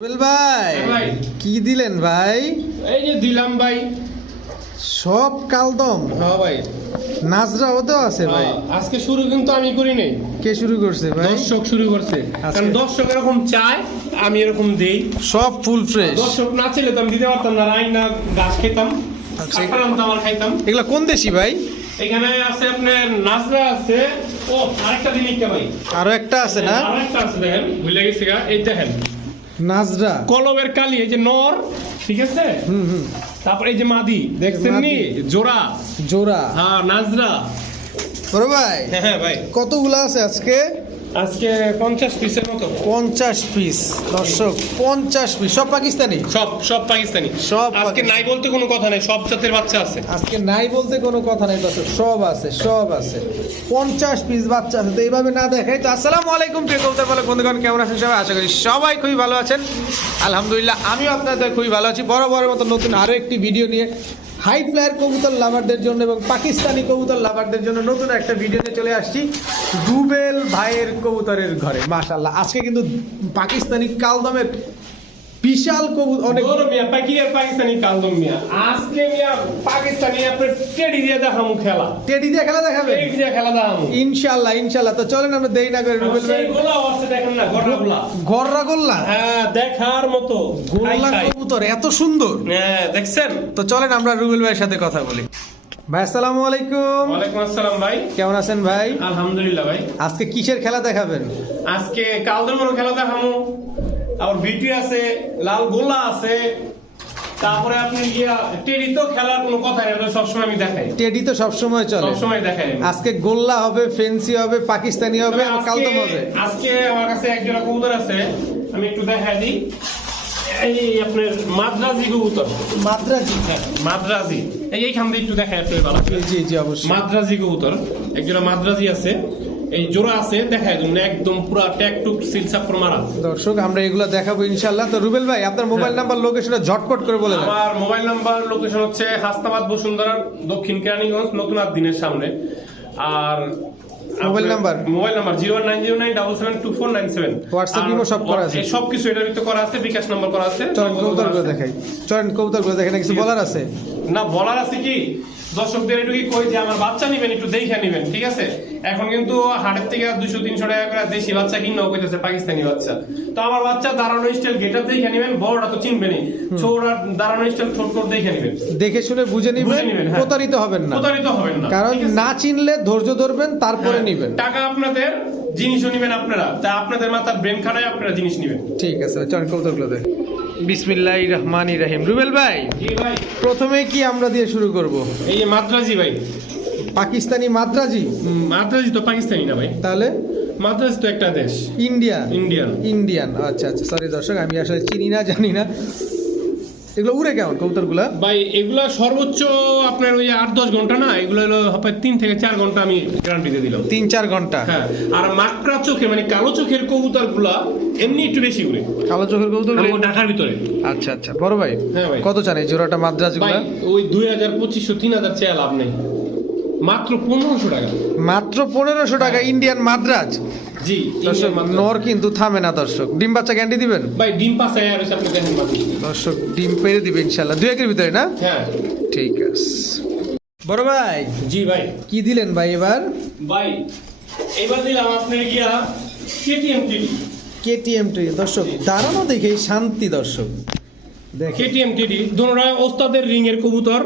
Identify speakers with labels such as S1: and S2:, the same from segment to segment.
S1: ভাই
S2: হ্যাঁ
S1: কি দিলেন ভাই?
S2: এই যে দিলাম ভাই।
S1: সব কালদম?
S2: হ্যাঁ ভাই।
S1: নাজরা ওতেও আছে ভাই।
S2: হ্যাঁ, আজকে শুরু কিন্তু আমি করি নাই।
S1: কে শুরু করছে ভাই?
S2: দর্শক শুরু করছে। কারণ দর্শক এরকম চায় আমি এরকম দেই।
S1: সব ফুল ফ্রেশ
S2: দর্শক না ছিল তো আমি দিতে পারতাম না রাই না গাছ খেতাম
S1: আচ্ছা।
S2: খাইতাম।
S1: এগুলা কোন দেশি ভাই?
S2: এখানে আছে আপনার নাজরা আছে। ও আরেকটা কে ভাই।
S1: আরও একটা আছে না?
S2: আরেকটা আছে দেখেন ভুলে গেছি এই দেখেন।
S1: নাজরা।
S2: কলমের কালি এই যে নর ঠিক আছে?
S1: হুম হুম।
S2: তারপর এই যে মাদি দেখছেন নি? জোড়া।
S1: জোড়া।
S2: হ্যাঁ নাজরা।
S1: বড় ভাই
S2: হ্যাঁ হ্যাঁ ভাই।
S1: কতগুলা আছে আজকে?
S2: আজকে পঞ্চাশ পিসের মতো।
S1: পঞ্চাশ পিস দর্শক পঞ্চাশ পিস সব পাকিস্তানি?
S2: সব সব পাকিস্তানি।
S1: সব
S2: আজকে নাই বলতে কোনো কথা নাই সব জাতের বাচ্চা আছে।
S1: আজকে নাই বলতে কোনো কথা নাই দর্শক সব আছে সব আছে। পঞ্চাশ পিস বাচ্চা আছে তো এইভাবে না দেখাই তো আসসালামু আলাইকুম কে কবুতর বলে বন্ধুগণ কেমন আছেন সবাই? আশা করি সবাই খুবই ভালো আছেন। আলহামদুলিল্লাহ আমিও আপনাদের খুবই ভালো আছি। বড় বড় মতো নতুন আরও একটি ভিডিও নিয়ে হাই ফ্লায়ার কবুতর লাভারদের জন্য এবং পাকিস্তানি কবুতর লাভারদের জন্য নতুন একটা ভিডিওতে চলে আসছি ডুবেল ভাইয়ের কবুতরের ঘরে। মাশাল্লাহ আজকে কিন্তু পাকিস্তানি কালদমের বিশাল কবুতর অনেক
S2: মিয়া পাকিরের পাকিস্তানি কালদম মিয়া। আজকে মিয়া পাকিস্তানি আপনার টেডি দিয়ে দেখামু খেলা।
S1: টেডি দিয়ে খেলা দেখাবে
S2: টেডি দিয়ে খেলা দেখামু।
S1: ইনশাল্লাহ ইনশাল্লাহ তো চলেন আমরা দেরি না করে রুবেল ভাই।
S2: সেইগুলো আছে দেখেন না গোটাগুলা
S1: গররা গোল্লা?
S2: হ্যাঁ দেখার মতো।
S1: গোল্লা কবুতর এত সুন্দর।
S2: হ্যাঁ দেখছেন?
S1: তো চলেন আমরা রুবেল ভাইয়ের সাথে কথা বলি। ভাই আসসালামু আলাইকুম।
S2: ওয়ালাইকুম আসসালাম ভাই।
S1: কেমন আছেন ভাই?
S2: আলহামদুলিল্লাহ ভাই।
S1: আজকে কিসের খেলা দেখাবেন?
S2: আজকে কালদম খেলা দেখামু। আবার বিটি আছে লাল গোলা আছে তারপরে আপনি গিয়া টেডি তো খেলার কোনো কথা নেই সবসময় আমি দেখাই।
S1: টেডি তো সবসময় চলে।
S2: সবসময় দেখাই
S1: আজকে গোল্লা হবে ফেন্সি হবে পাকিস্তানি হবে আর
S2: আজকে-
S1: কালদম হবে
S2: আজকে আমার কাছে এক জোড়া কবুতর আছে আমি একটু দেখাই দিই। এই আপনার মাদ্রাজি কবুতর।
S1: মাদ্রাজি।
S2: হ্যাঁ, মাদ্রাজি। এই এইখান দিয়ে একটু দেখাই আপনি ভালো
S1: জি জি অবশ্যই।
S2: মাদ্রাজি কবুতর। এক জোড়া মাদ্রাজি আছে। এই জোড়া আছে দেখাই দিন একদম পুরা ট্যাক টুক সিল চাপড় মারা।
S1: দর্শক আমরা এগুলো দেখাবো ইনশাল্লাহ তো রুবেল ভাই আপনার মোবাইল। নাম্বার লোকেশনটা ঝটপট করে বলে দেন।
S2: আমার মোবাইল নাম্বার লোকেশন হচ্ছে হাসনাবাদ বসুন্ধরা দক্ষিণ কেরানীগঞ্জ নতুন দিনের সামনে। আর
S1: mobile number?
S2: Mobile number zero nine zero nine double seven two four nine seven
S1: WhatsApp imo সব করা আছে?
S2: সব কিছু এটার ভিতরে করা আছে বিকাশ নাম্বার করা আছে।
S1: চলেন কবুতর করে দেখাই। চলেন কবুতর করে দেখেন কিছু বলার আছে?
S2: না বলার আছে কি? দর্শকদের একটু কই যে আমার বাচ্চা নিবেন একটু দেখে নিবেন ঠিক আছে? এখন কিন্তু হাটের থেকে দুশো তিনশো টাকা করে দেশি বাচ্চা কিনাও কইতেছে পাকিস্তানি বাচ্চা। তো আমার বাচ্চা দাঁড়ানো স্টাইল গেট আপ দেখে নিবেন বড়টা তো চিনবেনই ছোটরা দাঁড়ানো স্টাইল ছোট ছোট দেখে নিবেন।
S1: দেখে শুনে বুঝে নিবেন
S2: হ্যাঁ।
S1: প্রতারিত হবেন না।
S2: প্রতারিত হবেন না
S1: কারণ না চিনলে ধৈর্য ধরবেন তারপরে
S2: হ্যাঁ,
S1: নিবেন।
S2: টাকা আপনাদের জিনিসও নিবেন আপনারা। তা আপনাদের মাথার ব্রেন খাটায় আপনারা জিনিস নিবেন।
S1: ঠিক আছে কবুতরগুলো দেখ। বিসমিল্লাহ রহমান রাহিম। রুবেল ভাই
S2: ভাই।
S1: প্রথমে কি আমরা দিয়ে শুরু করব?
S2: এই যে মাদ্রাজি ভাই।
S1: পাকিস্তানি মাদ্রাজি?
S2: মাদ্রাজি তো পাকিস্তানি না ভাই।
S1: তাহলে?
S2: মাদ্রাজ তো একটা দেশ।
S1: India
S2: Indian.
S1: ইন্ডিয়ান আচ্ছা আচ্ছা সরি দর্শক আমি আসলে চিনি না জানি না। এগুলো উড়ে কেমন কবুতরগুলা?
S2: ভাই এগুলা সর্বোচ্চ আপনার ওই আট দশ ঘণ্টা না এগুলো হলো হয় তিন থেকে চার ঘণ্টা আমি গ্যারান্টি দিয়ে দিলাম।
S1: তিন চার ঘণ্টা?
S2: হ্যাঁ আর মাকড়া চোখে মানে কালো চোখের কবুতরগুলা এমনি একটু বেশি উড়ে।
S1: কালো চোখের কবুতর
S2: আমার ঢাকার ভিতরে।
S1: আচ্ছা আচ্ছা বড় ভাই
S2: হ্যাঁ ভাই।
S1: কত চান এই জোড়াটা?
S2: মাদ্রাজগুলা ওই দুই হাজার পঁচিশশো তিন হাজার চেয়ে লাভ নেই। মাত্র পনেরোশো টাকা।
S1: মাত্র পনেরোশো টাকা ইন্ডিয়ান মাদ্রাজ?
S2: জি
S1: দর্শক নর কিন্তু থামে না দর্শক। ডিম বাচ্চা গ্যান্ডি দিবেন?
S2: ভাই ডিম পাস আর আপনি
S1: দর্শক ডিম পেরে দিবে ইনশাল্লাহ দুই একের ভিতরে না?
S2: হ্যাঁ।
S1: ঠিক আছে। বড় ভাই
S2: জি ভাই।
S1: কি দিলেন ভাই এবার?
S2: ভাই এবার দিলাম আপনার গিয়া কেটিএম টিডি
S1: কেটিএম টি দর্শক দাঁড়ানো দেখেই শান্তি দর্শক। দেখে
S2: কেটিএম টিডি দোনোটা ওস্তাদের রিং এর কবুতর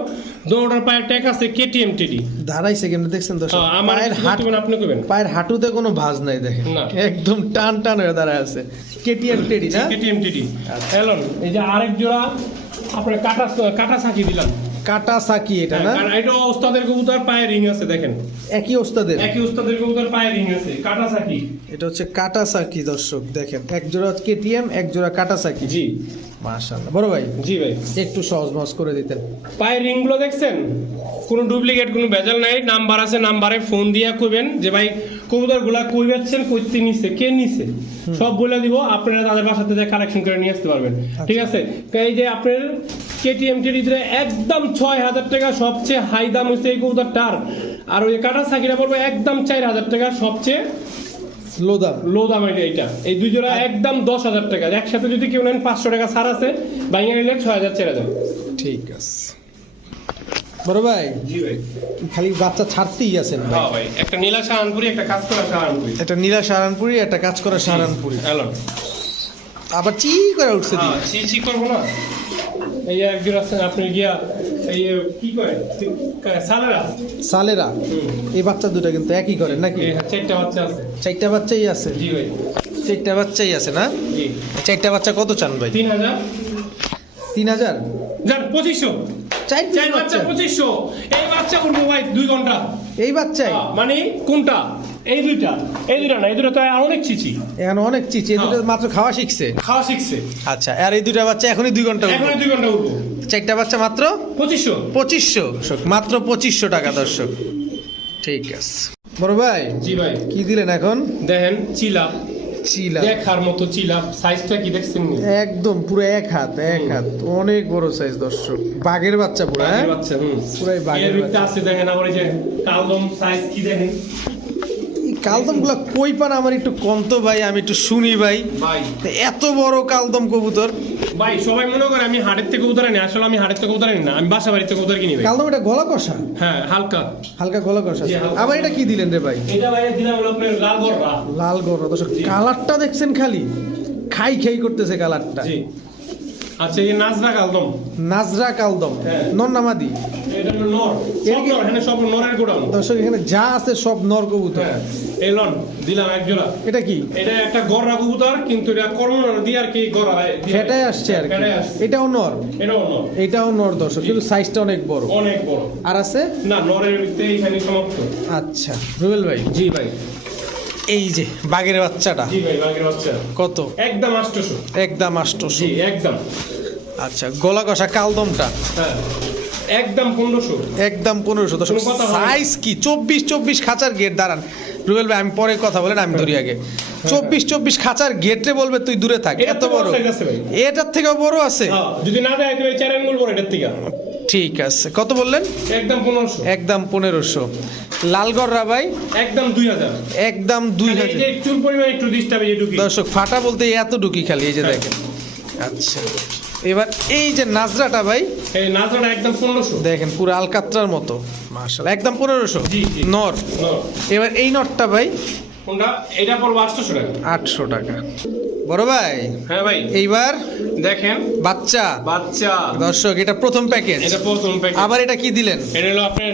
S2: দোনোটার পায়ের ট্যাগ আছে কেটিএম টিডি
S1: দাঁড়াইছে কেমন দেখছেন দর্শক?
S2: আমার
S1: পায়ের
S2: আপনি কবেন
S1: পায়ের হাঁটুতে কোনো ভাঁজ নাই দেখেন। একদম টান টান হয়ে দাঁড়ায় আছে। কেটিএম টেডি না?
S2: কেটিএম টিডি। এলন এই যে আরেক জোড়া আপনার কাটা কাটা সাকি দিলাম।
S1: কাটা সাকি এটা না?
S2: এটা ওস্তাদের কবুতর পায়ে রিং আছে দেখেন।
S1: একই ওস্তাদের?
S2: একই ওস্তাদের কবুতর পায়ে রিং আছে কাটা সাকি।
S1: এটা হচ্ছে কাটা সাকি দর্শক দেখেন। এক জোড়া কেটিএম এক জোড়া কাটা সাকি।
S2: জি।
S1: মাশাআল্লাহ। বড় ভাই
S2: জি ভাই।
S1: একটু সহজ মজ করে দিতেন।
S2: পায়ের রিংগুলো দেখছেন? কোনো ডুপ্লিকেট কোনো ভেজাল নাই। নাম্বার আছে নাম্বারে ফোন দিয়া কইবেন যে ভাই কবুতরগুলা কই যাচ্ছেন কইতে নিছে কে নিছে? সব বলে দিব আপনারা তাদের বাসাতে যে কালেকশন করে নিয়ে আসতে পারবেন। ঠিক আছে? এই যে আপনার কেটিএম টিডিতে একদম ছয় হাজার টাকা সবচেয়ে হাই দাম হচ্ছে এই কবুতরটার। আর ওই কাটা সাকিরা বলব একদম চার হাজার টাকা সবচেয়ে
S1: লো দাম
S2: লো দাম এটা এইটা এই দুই জোড়া একদম দশ হাজার টাকা। একসাথে যদি কেউ নেন পাঁচশো টাকা ছাড় আছে বাইরে নিলে ছয় হাজার চার হাজার
S1: ঠিক আছে। বড় ভাই
S2: জি ভাই।
S1: খালি বাচ্চা ছাড়তেই আছেন ভাই।
S2: হ্যাঁ ভাই একটা নীলা সাহানপুরি একটা কাজ করা সাহানপুরি।
S1: একটা নীলা সাহারানপুরি একটা কাজ করা সাহারানপুরি
S2: এলন
S1: আবার চি করে উঠছে
S2: হ্যাঁ চি চি করব না? এই এক জোড়া আছে আপনি গিয়া কি করে? সালেরা?
S1: সালেরা? এই বাচ্চা দুটো কিন্তু একই করে নাকি?
S2: চারটা বাচ্চা আছে।
S1: চারটা বাচ্চাই আছে?
S2: জি ভাই।
S1: চারটা বাচ্চাই আছে না? চারটা বাচ্চা কত চান ভাই?
S2: তিন হাজার।
S1: তিন হাজার?
S2: পঁচিশশো।
S1: চার
S2: বাচ্চা পঁচিশশো। এই বাচ্চা উঠবো ভাই দুই ঘণ্টা।
S1: এই বাচ্চাই?
S2: হ্যাঁ, মানে কোনটা? এই দুইটা। এই দুইটা না এই দুটো তো অনেক চিচি।
S1: এখন অনেক চিচি এই দুটো
S2: হ্যাঁ।
S1: মাত্র খাওয়া শিখছে?
S2: খাওয়া শিখছে।
S1: আচ্ছা আর এই দুটা বাচ্চা এখনই দুই ঘণ্টা
S2: এখন দুই ঘণ্টা উঠবো।
S1: চারটা বাচ্চা মাত্র?
S2: পঁচিশশো।
S1: পঁচিশশো। মাত্র পঁচিশশো টাকা দর্শক। ঠিক আছে। বড় ভাই
S2: জি ভাই।
S1: কি দিলেন এখন?
S2: দেখেন চিলা।
S1: চিলা।
S2: দেখার মতো চিলা। সাইজটা কি দেখছেন
S1: একদম পুরো এক হাত এক হাত। অনেক বড় সাইজ দর্শক। বাঘের বাচ্চা পুরো হ্যাঁ?
S2: বাচ্চা হুম।
S1: পুরাই বাঘের বাচ্চা।
S2: আছে দেখেন আবার এই যে কালদম সাইজ কি দেখেন?
S1: এই কালদমগুলা কই পান আমার একটু কম তো ভাই আমি একটু শুনি ভাই। এত বড় কালদম কবুতর।
S2: ভাই সবাই মনে করে আমি হাটের থেকে উদারে আনি আসলে আমি হাটের থেকে উদারে আনি না আমি বাসা বাড়ি থেকে উদার কিনি
S1: কালদম এটা গলা কষা?
S2: হ্যাঁ হালকা।
S1: হালকা গলা কষা। আবার এটা কি দিলেন রে ভাই?
S2: এটা ভাই দিলাম হলো আপনার লাল গররা।
S1: লাল গলা দর্শক কালারটা দেখছেন খালি। খাই খাই করতেছে কালারটা।
S2: জি। আচ্ছা এই নাজরা কালদম
S1: নাজরা কালদম
S2: হ্যাঁ। এটা নর। সব নর এখানে সব নরের গোডাউন।
S1: দর্শক এখানে যা আছে সব নর কবুতর।
S2: হ্যাঁ এই লন দিলাম এক জোড়া।
S1: এটা কি?
S2: এটা একটা গররা কবুতর কিন্তু এটা কর্ম দিয়ে আর কি গররা দিয়ে-
S1: আসছে আর কি। এটাও নর?
S2: এটাও নর।
S1: এটাও নর দর্শক কিন্তু সাইজটা অনেক বড়।
S2: অনেক বড়।
S1: আর আছে?
S2: না নরের ভিতরে এইখানে সমাপ্ত।
S1: আচ্ছা রুবেল ভাই।
S2: জি ভাই।
S1: এই যে বাঘের বাচ্চাটা।
S2: জি ভাই বাঘের বাচ্চা।
S1: কত?
S2: একদম আষ্টশো
S1: একদম আষ্টশো
S2: জি একদম।
S1: আচ্ছা গলা কষা কালদমটা?
S2: হ্যাঁ। একদম পনেরোশো।
S1: একদম পনেরোশো
S2: না।
S1: সাইজ কি? চব্বিশ চব্বিশ খাঁচার গেট দাঁড়ান। রুবেল ভাই আমি পরে কথা বলেন আমি ধরি আগে। চব্বিশ চব্বিশ খাঁচার গেটে বলবে তুই দূরে থাক এত বড়। এটার থেকেও বড় আছে?
S2: হ্যাঁ, যদি না দেয় চার আঙ্গুল বড় এটার থেকে।
S1: ঠিক আছে। কত বললেন?
S2: একদম পনেরোশো।
S1: একদম পনেরোশো। লালগড়রা ভাই
S2: একদম দুই হাজার।
S1: একদম দুই হাজার।
S2: পরিমাণ একটু ডিস্টার্ব
S1: দর্শক ফাটা বলতে এত ঢুকি খালি এই যে
S2: হ্যাঁ।
S1: দেখেন। আচ্ছা। এবার এই যে নাজরাটা ভাই
S2: এই নাচটা একদম পনেরোশো।
S1: দেখেন পুরো আলকাত্রার মতো। মার্শাল একদম পনেরোশো।
S2: জি।
S1: নর। এবার এই নটটা ভাই
S2: কোনটা এটা পড়ব আটশো টাকা।
S1: আটশো টাকা। বড় ভাই
S2: হ্যাঁ ভাই।
S1: এইবার
S2: দেখেন।
S1: বাচ্চা।
S2: বাচ্চা।
S1: দর্শক এটা প্রথম প্যাকেজ।
S2: এটা প্রথম প্যাকেট
S1: আবার এটা কি দিলেন?
S2: এটা হলো আপনার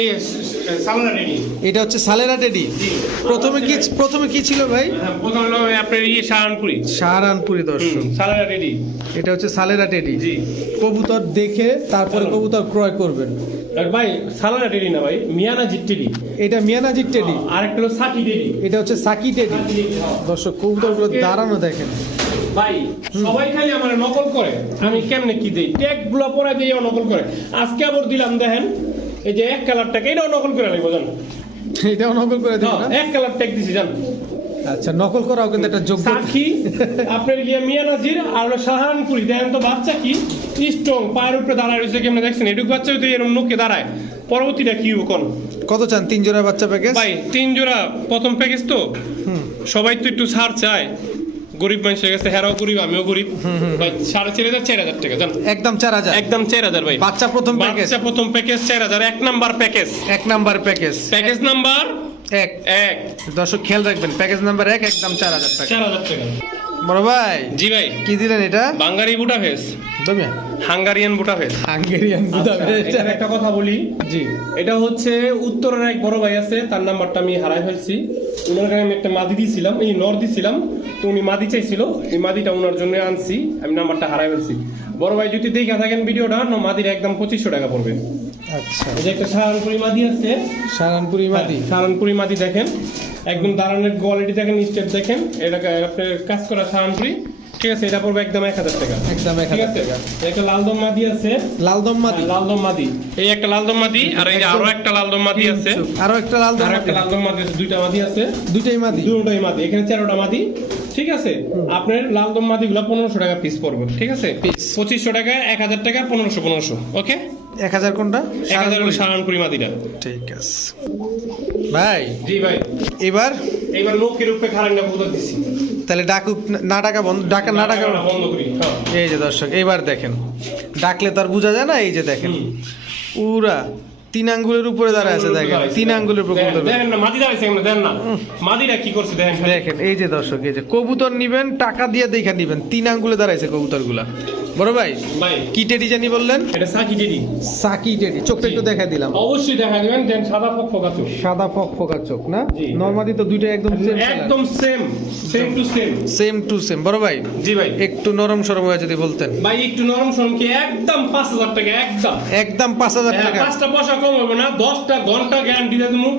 S2: এই
S1: এটা হচ্ছে সালেরা টেডি। প্রথমে কি প্রথমে কি ছিল ভাই?
S2: হ্যাঁ, প্রথম হলো আপনার ইয়ে সাহানপুরি
S1: সাহারানপুরি দর্শক।
S2: সালানা রেডি
S1: এটা হচ্ছে সালেরা টেডি।
S2: জি।
S1: কবুতর দেখে তারপরে কবুতর ক্রয় করবেন।
S2: আর ভাই সালানা রেডি না ভাই? মিয়ানা জিট টেডি।
S1: এটা মিয়ানাজির টেডি।
S2: আর একটা হলো সাকি টেডি।
S1: এটা হচ্ছে সাকি টেডি।
S2: টেডি, হ্যাঁ।
S1: দর্শক কবুতরগুলো দাঁড়ানো দেখেন।
S2: ভাই সবাই খালি আমার নকল করে। আমি কেমনে কি দেই? ট্যাগগুলো পরে দিয়ে নকল করে। আজকে আবার দিলাম দেখেন। এই যে এক কালারটাকে এটাও নকল করে লাগবো জান?
S1: এটাও নকল করে দেবো না?
S2: এক কালার ট্যাগ দিছি জান?
S1: আচ্ছা নকল করাও কিন্তু একটা যোগ্য
S2: সাক্ষী আপনার গিয়ে মিয়া নাজির আর হলো শাহানপুরি দেখেন তো বাচ্চা কি স্ট্রং পায়ের উপরে দাঁড়ায় রয়েছে কেমন দেখছেন? এটুকু বাচ্চা যদি এরকম নোকে দাঁড়ায়। পরবর্তীটা কি কোন?
S1: কত চান? তিন জোড়া বাচ্চা প্যাকেজ
S2: ভাই তিন জোড়া প্রথম প্যাকেজ তো। সবাই তো একটু ছাড় চায়। গরিব মানুষের কাছে হেরাও গরিব আমিও গরিব। সাড়ে চার হাজার চার হাজার টাকা জান?
S1: একদম চার হাজার।
S2: একদম চার হাজার ভাই।
S1: বাচ্চা প্রথম প্যাকেজ
S2: বাচ্চা প্রথম প্যাকেজ চার হাজার এক নাম্বার প্যাকেজ
S1: এক নাম্বার প্যাকেজ
S2: প্যাকেজ নাম্বার
S1: এক।
S2: এক।
S1: দর্শক খেয়াল রাখবেন প্যাকেজ নাম্বার এক একদম চার হাজার টাকা।
S2: চার হাজার টাকা।
S1: বড় ভাই
S2: জি ভাই।
S1: কি দিলেন এটা?
S2: বাঙ্গারি বুটা ফেস
S1: দমিয়া।
S2: হাঙ্গারিয়ান বুটা ফেস
S1: হাঙ্গেরিয়ান
S2: এখানে একটা কথা বলি।
S1: জি।
S2: এটা হচ্ছে উত্তরের এক বড় ভাই আছে তার নাম্বারটা আমি হারাই ফেলছি। ওনার কাছে আমি একটা মাদি দিছিলাম এই নর দিছিলাম। তো উনি মাদি চাইছিল এই মাদিটা ওনার জন্য আনছি আমি নাম্বারটা হারাই ফেলছি। বড় ভাই যদি দেখে থাকেন ভিডিওটা ন মাদির একদম পঁচিশশো টাকা পড়বে।
S1: আচ্ছা।
S2: এই যে একটা সাহারানপুরি মাদি আছে।
S1: সারানপুরি মাদি।
S2: সাহারানপুরি মাদি দেখেন। একদম দাঁড়ানোর কোয়ালিটি দেখেন স্টেপ দেখেন। এটাকে আপনার কাজ করা সাহারানপুরি। ঠিক আছে এটা পড়বে একদম এক হাজার টাকা।
S1: একদম এক হাজার টাকা।
S2: একটা লালদম মাদি আছে।
S1: লালদম মাদি।
S2: লালদম মাদি। এই একটা লালদম মাদি আর এই যে আরও একটা লালদম মাদি আছে।
S1: আরও একটা লালদম
S2: আর একটা লালদম মাদি আছে দুইটা মাদি আছে।
S1: দুইটাই মাদি।
S2: দুটোই মাদি। এখানে চারোটা মাদি। ঠিক আছে? আপনার লাল দম মাদিগুলো পনেরোশো টাকা পিস পড়বে ঠিক আছে। পঁচিশশো টাকা এক হাজার টাকা পনেরোশো পনেরোশো ওকে
S1: এক হাজার কোনটা?
S2: এক হাজার সারানপুরি মাদিটা।
S1: ঠিক আছে। ভাই
S2: জি ভাই।
S1: এবার?
S2: এইবার লোকের উপরে খারাঙ্গা কবুতর দিচ্ছি
S1: তাহলে ডাকুক না ডাকা বন্ধ ডাকা না ডাকা
S2: বন্ধ করি।
S1: এই যে দর্শক এবার দেখেন। ডাকলে তার বোঝা যায় না এই যে দেখেন।
S2: হুম।
S1: তিন আঙ্গুলের উপরে দাঁড়ায় আছে দেখেন তিন আঙ্গুলের উপর
S2: দেখেন, না মাদি দাঁড়াইছে এখানে, দেখেন না। মাদিরা কি করছে দেখেন
S1: দেখেন এই যে দর্শক এই যে কবুতর নিবেন টাকা দিয়ে দেখে নিবেন তিন আঙ্গুলে দাঁড়াইছে কবুতরগুলা বড় ভাই
S2: ভাই।
S1: কি টেডি জানি বললেন?
S2: এটা সাকি টেডি।
S1: সাকি টেডি চোখটা একটু দেখা দিলাম।
S2: অবশ্যই দেখা দিবেন দেন সাদা ফক ফকা চোখ।
S1: সাদা ফক ফোকা চোখ না। নর্মালি তো দুইটা একদম সেম
S2: একদম same same to same
S1: same to same বড় ভাই
S2: জি ভাই।
S1: একটু নরম সরম হয়ে যদি বলতেন।
S2: ভাই একটু নরম সরম কি একদম পাঁচ হাজার টাকা একদম।
S1: একদম পাঁচ হাজার
S2: হ্যাঁ,
S1: টাকা।
S2: পাঁচটা পয়সা কম হবে না দশটা ঘণ্টা গ্যারান্টি দিয়ে দেবো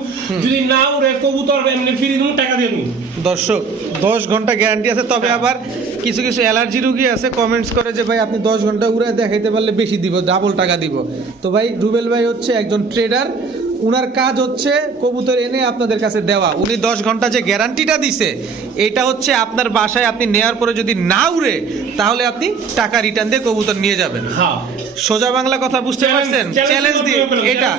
S2: যদি না উড়ে কবুতর এমনি ফিরিয়ে দেবো টাকা দিয়ে দেবো
S1: দর্শক দশ ঘণ্টা গ্যারান্টি আছে তবে আবার কিছু কিছু অ্যালার্জি রুগী আছে কমেন্টস করে যে ভাই আপনি দশ ঘণ্টা উড়ায় দেখাইতে পারলে বেশি দিব ডাবল টাকা দিব। তো ভাই রুবেল ভাই হচ্ছে একজন ট্রেডার উনার কাজ হচ্ছে কবুতর এনে আপনাদের কাছে দেওয়া। উনি দশ ঘণ্টা যে গ্যারান্টিটা দিছে এটা হচ্ছে আপনার বাসায় আপনি নেওয়ার পরে যদি না উড়ে তাহলে আপনি টাকা রিটার্ন দিয়ে কবুতর নিয়ে যাবেন।
S2: হ্যাঁ।
S1: সোজা বাংলা কথা বুঝতে পারছেন? চ্যালেঞ্জ দিয়ে এটা।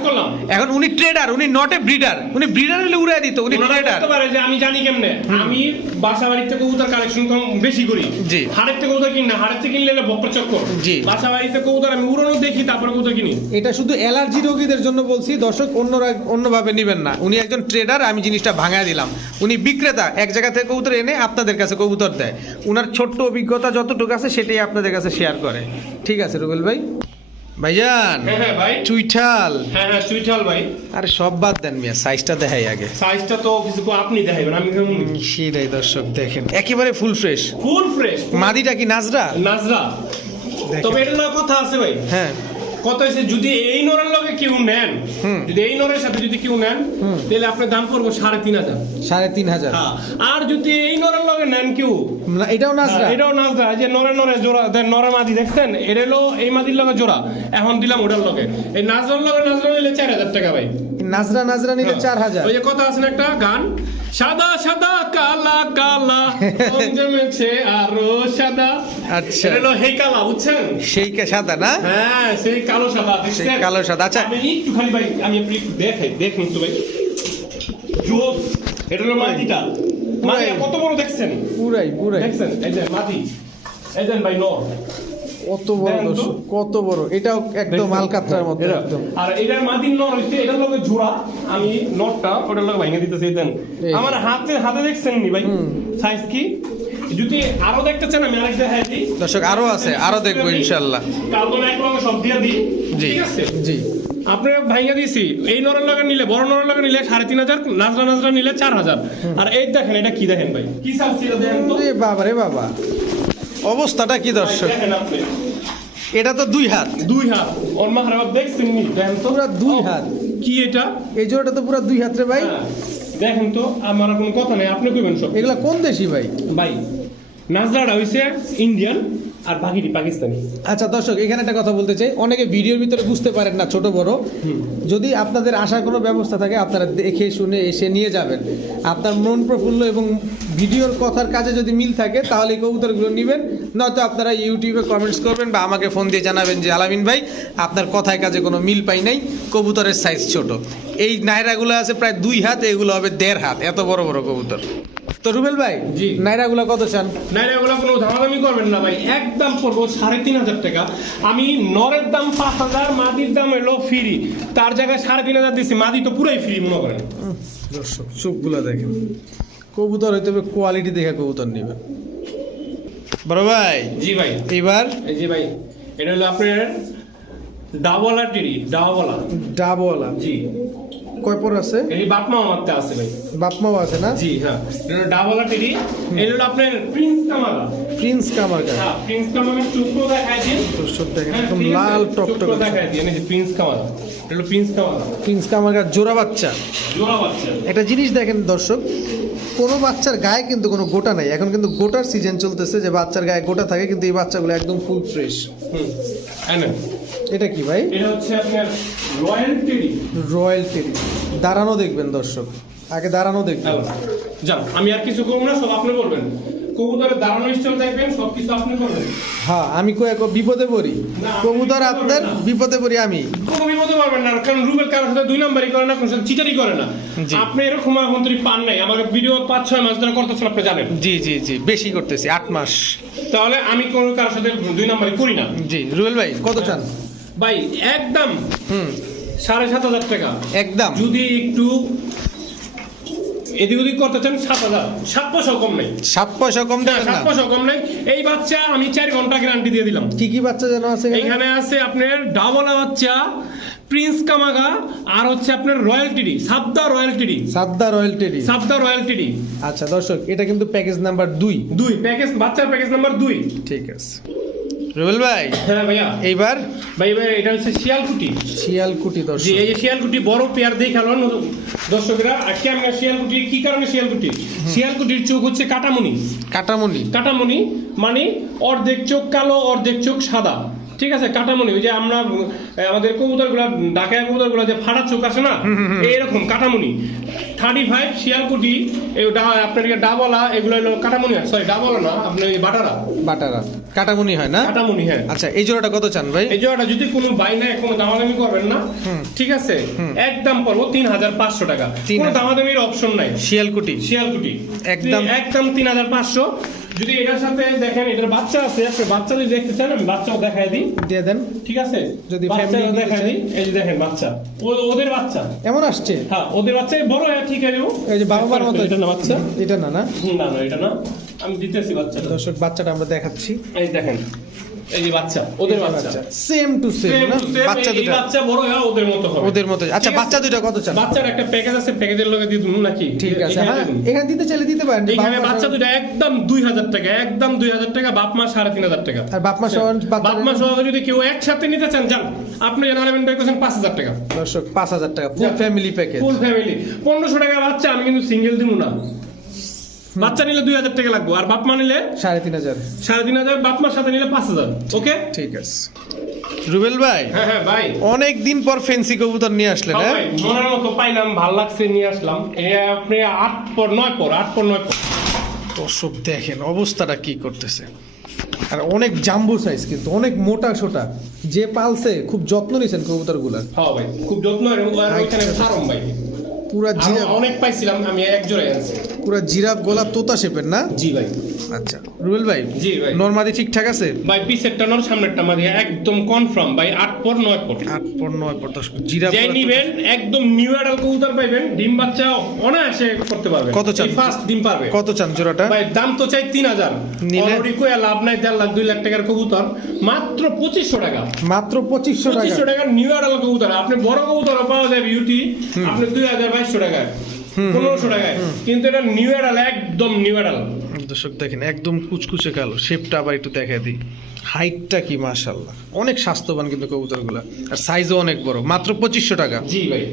S1: এখন উনি ট্রেডার উনি নট এ ব্রিডার উনি ব্রিডার হলে উড়ে দিত উনি ট্রেডার
S2: আমি জানি কেমনে আমি বাসা বাড়িতে কবুতর কালেকশন কম বেশি করি।
S1: জি।
S2: হাড়েতে কবুতর কিনি না থেকে কিনলে বক্র চক্কর।
S1: জি।
S2: বাসা বাড়িতে কবুতর আমি উড়ানো দেখি তারপরে কবুতর কিনি?
S1: এটা শুধু অ্যালার্জি রোগীদের জন্য বলছি দর্শক অন্যরা অন্যভাবে নেবেন না। উনি একজন ট্রেডার আমি জিনিসটা ভাঙায় দিলাম। উনি বিক্রেতা এক জায়গা থেকে কবুতর এনে আপনাদের কাছে কবুতর দেয়। উনার ছোট্ট অভিজ্ঞতা যতটুকু আছে সেটাই আপনাদের কাছে শেয়ার করে। ঠিক আছে রুবেল ভাই? ভাইজান
S2: হ্যাঁ হ্যাঁ ভাই।
S1: চুইঠাল।
S2: হ্যাঁ হ্যাঁ চুইঠাল ভাই।
S1: আরে সব বাদ দেন মিয়া সাইজটা দেখাই আগে।
S2: সাইজটা তো কিছু আপনি দেখাইবেন আমি
S1: সেটাই দর্শক দেখেন একেবারে ফুল ফ্রেশ
S2: ফুল ফ্রেশ
S1: মাদিটা কি নাজরা?
S2: নাজরা। তবে এটা না কথা আছে ভাই।
S1: হ্যাঁ।
S2: কথা হয়েছে যদি এই নরের লগে কেউ নেন যদি এই নরের সাথে যদি কেউ নেন তাহলে আপনার দাম পড়ব সাড়ে তিন হাজার।
S1: সাড়ে তিন হাজার।
S2: হ্যাঁ। আর যদি এই নরের লগে নেন কেউ
S1: এটাও
S2: হ্যাঁ, এটাও নাজরা এই যে নরে নরে জোড়া দেন নরে মাদি দেখছেন এর হলো এই মাদির লগে জোড়া এখন দিলাম ওটার লগে। এই নাজরার লগে নাজরা নিলে চার হাজার টাকা ভাই।
S1: নাজরা নাজরা নিলে
S2: হ্যাঁ।
S1: চার হাজার
S2: ওই যে কথা আছে না একটা? গান? সাদা সাদা কালা কালা। জমেছে আরও সাদা।
S1: আচ্ছা।
S2: এটা হেই কালা বুঝছেন?
S1: সেই কে সাদা না?
S2: হ্যাঁ সেই কালো সাদা
S1: সেই কালো সাদা। আচ্ছা।
S2: আমি একটু খালি ভাই আমি আপনি একটু দেখাই দেখুন তো ভাই। জোস এটা হলো মাটিটা। মাটি
S1: পুরাই।
S2: কত বড় দেখছেন?
S1: পুরাই পুরাই।
S2: দেখছেন? এই যে মাটি। এই দেন ভাই নর।
S1: কত বড় কত বড়। এটাও একদম? মতো একদম।
S2: আর এটার নর হইছে এটার লগে জোড়া। আমি নটটা ওটার লগে ভাঙে দিতেছি দেন। আমার হাতে হাতে দেখছেন নি ভাই? সাইজ কি? যদি আরও দেখতে চান আমি আরেক দেখাই দিই।
S1: দর্শক, আরও আছে, আরও দেখব ইনশাআল্লাহ।
S2: কার্বন এক সব দিয়ে দিই ঠিক আছে?
S1: জি।
S2: আপনি ভাইয়া দিয়েছি এই নরের লগে নিলে বড় নরের লগে নিলে সাড়ে তিন হাজার নাজরা নাজরা নিলে চার হাজার। আর এই দেখেন এটা কি দেখেন ভাই? কি দেখেন তো?
S1: বাবা রে বাবা। অবস্থাটা কি দর্শক? এটা তো দুই হাত।
S2: দুই হাত। ওর মা হারাব দেখছেন নি? দেখেন তো।
S1: পুরো দুই হাত।
S2: কি এটা?
S1: এই জোড়াটা তো পুরো দুই হাত রে ভাই।
S2: হ্যাঁ, দেখেন তো আমার কোনো কথা নেই। আপনি কইবেন সব।
S1: এগুলা কোন দেশি ভাই?
S2: ভাই নাজরাটা হইছে ইন্ডিয়ান আর বাকিটি পাকিস্তানি?
S1: আচ্ছা দর্শক এখানে একটা কথা বলতে চাই। অনেকে ভিডিওর ভিতরে বুঝতে পারেন না ছোট বড়। যদি আপনাদের আসার কোনো ব্যবস্থা থাকে আপনারা দেখে শুনে এসে নিয়ে যাবেন। আপনার মন প্রফুল্ল এবং ভিডিওর কথার কাজে যদি মিল থাকে তাহলে এই কবুতরগুলো নেবেন। নয়তো আপনারা ইউটিউবে কমেন্টস করবেন বা আমাকে ফোন দিয়ে জানাবেন যে আলামিন ভাই আপনার কথায় কাজে কোনো মিল পাই নাই। কবুতরের সাইজ ছোট। এই নায়রাগুলো আছে প্রায় দুই হাত এগুলো হবে দেড় হাত। এত বড় বড় কবুতর। তো রুবেল ভাই
S2: জি।
S1: নায়রাগুলো কত চান?
S2: না না কোনো দামাদামি করবেন না ভাই একদম পড়ব সাড়ে তিন হাজার টাকা। আমি নরের দাম পাঁচ হাজার মাদির দাম এলো ফ্রি তার জায়গায় সাড়ে তিন হাজার দিচ্ছি মাদি তো পুরাই ফ্রি মনে করেন।
S1: দর্শক চোখগুলো দেখেন। কবুতর হইতে হবে কোয়ালিটি দেখে কবুতর নেবেন বড় ভাই
S2: জি ভাই।
S1: এবার?
S2: জি ভাই এটা হলো আপনার ডাবলা টিরি ডাবলা।
S1: ডাবওয়ালা
S2: জি।
S1: কয় পর আছে?
S2: এই বাপমা আমারতে আছে ভাই।
S1: বাপমাও আছে না?
S2: জি হ্যাঁ। এটা ডাবলা টিরি। হলো আপনার প্রিন্স কামালা।
S1: প্রিন্স কামারগা
S2: হ্যাঁ প্রিন্স কামালের চুপড়ো দেখায় দিন।
S1: দর্শক দেখেন
S2: হ্যাঁ,
S1: একদম লাল টকটক
S2: চুপড়ো দেখায় দিন। এই প্রিন্স কামালা। এটা প্রিন্স কামালা।
S1: প্রিন্স কামারগা জোড়া বাচ্চা।
S2: জোড়া বাচ্চা।
S1: একটা জিনিস দেখেন দর্শক কোনো বাচ্চার গায়ে কিন্তু কোনো গোটা নাই। এখন কিন্তু গোটার সিজন চলতেছে যে বাচ্চার গায়ে গোটা থাকে কিন্তু এই বাচ্চাগুলো একদম ফুল ফ্রেশ এটা কি ভাই?
S2: এটা হচ্ছে আপনার রয়্যাল টেরি।
S1: রয়্যাল টেরি। দাঁড়ানো দেখবেন দর্শক। আগে দাঁড়ানো দেখবেন।
S2: যা আমি আর কিছু করব না সব আপনি বলবেন। কবুতরের দাঁড়ানো স্টল দেখবেন সবকিছু আপনি করবেন।
S1: হ্যাঁ আমি কয়ে কো বিপদে পড়ি? কবুতর আপনার? বিপদে পড়ি আমি?
S2: কোনো বিপদে পারবেন না কারণ রুবেল কারোর সাথে দুই নাম্বারই করে না কোনো সাথে চিটারি করে না। আপনি এরকম এখন তৈরি পান নাই। আমাকে ভিডিও পাঁচ ছয় মাস ধরে করতেছেন আপনি জানেন।
S1: জি জি জি বেশি করতেছি আট মাস।
S2: তাহলে আমি কোনো কারোর সাথে দুই নাম্বারই করি না।
S1: জি রুবেল ভাই কত চান?
S2: ভাই একদম
S1: হুম।
S2: সাড়ে সাত হাজার টাকা।
S1: একদম।
S2: যদি একটু এদিক ওদিক করতে চান সাত হাজার সাত পয়সা কম নেই।
S1: সাত পয়সা কম
S2: না, সাত পয়সা কম নেই। এই বাচ্চা আমি চার ঘণ্টা গ্যারান্টি দিয়ে দিলাম।
S1: কি কি বাচ্চা যেন আছে এখানে?
S2: আছে আপনার ডাবলা বাচ্চা প্রিন্স কামাগা আর হচ্ছে আপনার রয়্যাল টিডি সাবদা রয়্যাল টিডি।
S1: সাদ্দা রয়্যাল টেডি।
S2: সাবদা রয়্যাল টিডি।
S1: আচ্ছা দর্শক এটা কিন্তু প্যাকেজ নাম্বার দুই।
S2: দুই প্যাকেজ বাচ্চার প্যাকেজ নাম্বার দুই।
S1: ঠিক আছে। রুবেল ভাই
S2: হ্যাঁ ভাইয়া।
S1: এইবার?
S2: ভাই ভাই এটা হচ্ছে শিয়ালকুটি।
S1: শিয়ালকুটি দর্শক।
S2: এই যে শিয়ালকুটি বড় পেয়ার দিয়ে খেলোয়াড় দর্শকরা আজকে আমরা শিয়ালকুটি কি কারণে শিয়ালকুটি? শিয়ালকুটির চোখ হচ্ছে কাটামুনি
S1: কাটামুনি
S2: কাটামুনি মানে অর্ধেক চোখ কালো অর্ধেক চোখ সাদা। ঠিক আছে কাটামণি ওই যে আমরা আমাদের কবুতরগুলা ঢাকায় কবুতরগুলা যে ফাড়া চোখ আছে না এইরকম কাটামণি। থার্টি ফাইভ শিয়ালকুটি আপনার ইয়ে ডাবলা এগুলো হলো কাটামণি সরি ডাবলা না আপনার এই বাটারা।
S1: বাটারা কাটামুনি হয় না?
S2: কাটামণি হ্যাঁ।
S1: আচ্ছা এই জোড়াটা কত চান ভাই?
S2: এই জোড়াটা যদি কোনো বাইনা কোনো দামাদামি করবেন না ঠিক আছে? একদম পড়ব তিন হাজার পাঁচশো টাকা। কোনো দামাদামির অপশন নাই।
S1: শিয়ালকুটি।
S2: শিয়ালকুটি।
S1: একদম-
S2: একদম তিন হাজার পাঁচশো। যদি এটার সাথে দেখেন এটার বাচ্চা আছে আপনি বাচ্চা যদি দেখতে চান আমি বাচ্চাও দেখাই দিই।
S1: দিয়ে দেন।
S2: ঠিক আছে?
S1: যদি
S2: বাচ্চা
S1: family
S2: দেখাই দিই। এই যে দেখেন বাচ্চা। ও- ওদের বাচ্চা।
S1: এমন আসছে?
S2: হ্যাঁ ওদের বাচ্চা বড় হ্যাঁ ঠিক আছে।
S1: এই যে বাবা মার মতো।
S2: এটা না বাচ্চা?
S1: এটা না না?
S2: না না এটা না। আমি দিতেছি বাচ্চাটা।
S1: দর্শক বাচ্চাটা আমরা দেখাচ্ছি।
S2: এই দেখেন। এই যে বাচ্চা ওদের বাচ্চা।
S1: সেম টু সেম না? বাচ্চা
S2: এই- এই
S1: দুটো
S2: বাচ্চা বড় হয় ওদের মতো হবে।
S1: ওদের মতো। আচ্ছা বাচ্চা দুটো কত চান?
S2: বাচ্চার একটা প্যাকেজ আছে প্যাকেজের লগে দিয়ে দিন নাকি?
S1: ঠিক আছে হ্যাঁ। এখানে দিতে চাইলে দিতে পারেন
S2: এখানে বাচ্চা দুটো একদম দুই হাজার টাকা একদম বাপ মা সাড়ে তিন হাজার টাকা।
S1: আর বাপ মা সহ
S2: বাপ মা সহ যদি কেউ একসাথে নিতে চান যান। আপনি জানাবেন পে করছেন পাঁচ হাজার টাকা।
S1: দর্শক পাঁচ হাজার টাকা full family package
S2: full family পনেরোশো টাকা বাচ্চা আমি কিন্তু সিঙ্গেল দিব না। বাচ্চা নিলে দুই হাজার টাকা লাগবে আর বাপ মা নিলে
S1: সাড়ে তিন হাজার।
S2: সাড়ে তিন হাজার বাপ মার সাথে নিলে পাঁচ হাজার ওকে?
S1: ঠিক আছে। রুবেল ভাই
S2: হ্যাঁ হ্যাঁ ভাই।
S1: অনেক দিন পর ফেন্সি কবুতর নিয়ে আসলেন হ্যাঁ
S2: মনের মতো পাইলাম ভালো লাগছে নিয়ে আসলাম। এ আপনি আট পর নয় পর আট পর নয় পর।
S1: দর্শক দেখেন অবস্থাটা কি করতেছে। আর অনেক জাম্বু সাইজ কিন্তু অনেক মোটা সোটা। যে পালছে খুব যত্ন নিয়েছেন কবুতরগুলার
S2: হ্যাঁ ভাই খুব যত্ন আর ওইখানে সারম ভাই।
S1: পুরা
S2: অনেক পাইছিলাম আমি এক জোড়াই আনছি।
S1: পুরা জিরাফ গোলা তোতা শেপের না?
S2: জি ভাই।
S1: আচ্ছা। রুবেল ভাই
S2: জি ভাই।
S1: নর্মাদি ঠিকঠাক আছে?
S2: ভাই পিসেরটা নর সামনেরটা মাঝে একদম কনফার্ম ভাই আট পর নয় পর।
S1: আট পর নয় পর দশ জিরাফ
S2: যে
S1: গোলা তোতা-
S2: নিবেন একদম নিউ অ্যাডাল কবুতর পাইবেন ডিম বাচ্চা অনায়াসে করতে পারবেন।
S1: কত চান?
S2: ফার্স্ট ডিম পারবে।
S1: কত চান জোড়াটা?
S2: ভাই দাম তো চাই তিন হাজার।
S1: নিলে?
S2: অলরেডি কয়া লাভ নাই দেড় লাখ দুই লাখ টাকার কবুতর। মাত্র পঁচিশশো টাকা।
S1: মাত্র পঁচিশশো টাকা?
S2: পঁচিশশো টাকার নিউ অ্যাডাল কবুতর। আপনি বড় কবুতর পাওয়া যায় বিউটি আপনি দুই হাজার বাইশশো টাকায়। পনেরোশো টাকায়। কিন্তু এটা নিউ একদম নিউ
S1: দর্শক দেখেন একদম কুচকুচে কালো। শেপটা আবার একটু দেখা দিই। হাইটটা কি মাশাল্লাহ অনেক স্বাস্থ্যবান কিন্তু কবুতরগুলো। আর সাইজও অনেক বড়। মাত্র পঁচিশশো টাকা।
S2: জি ভাই।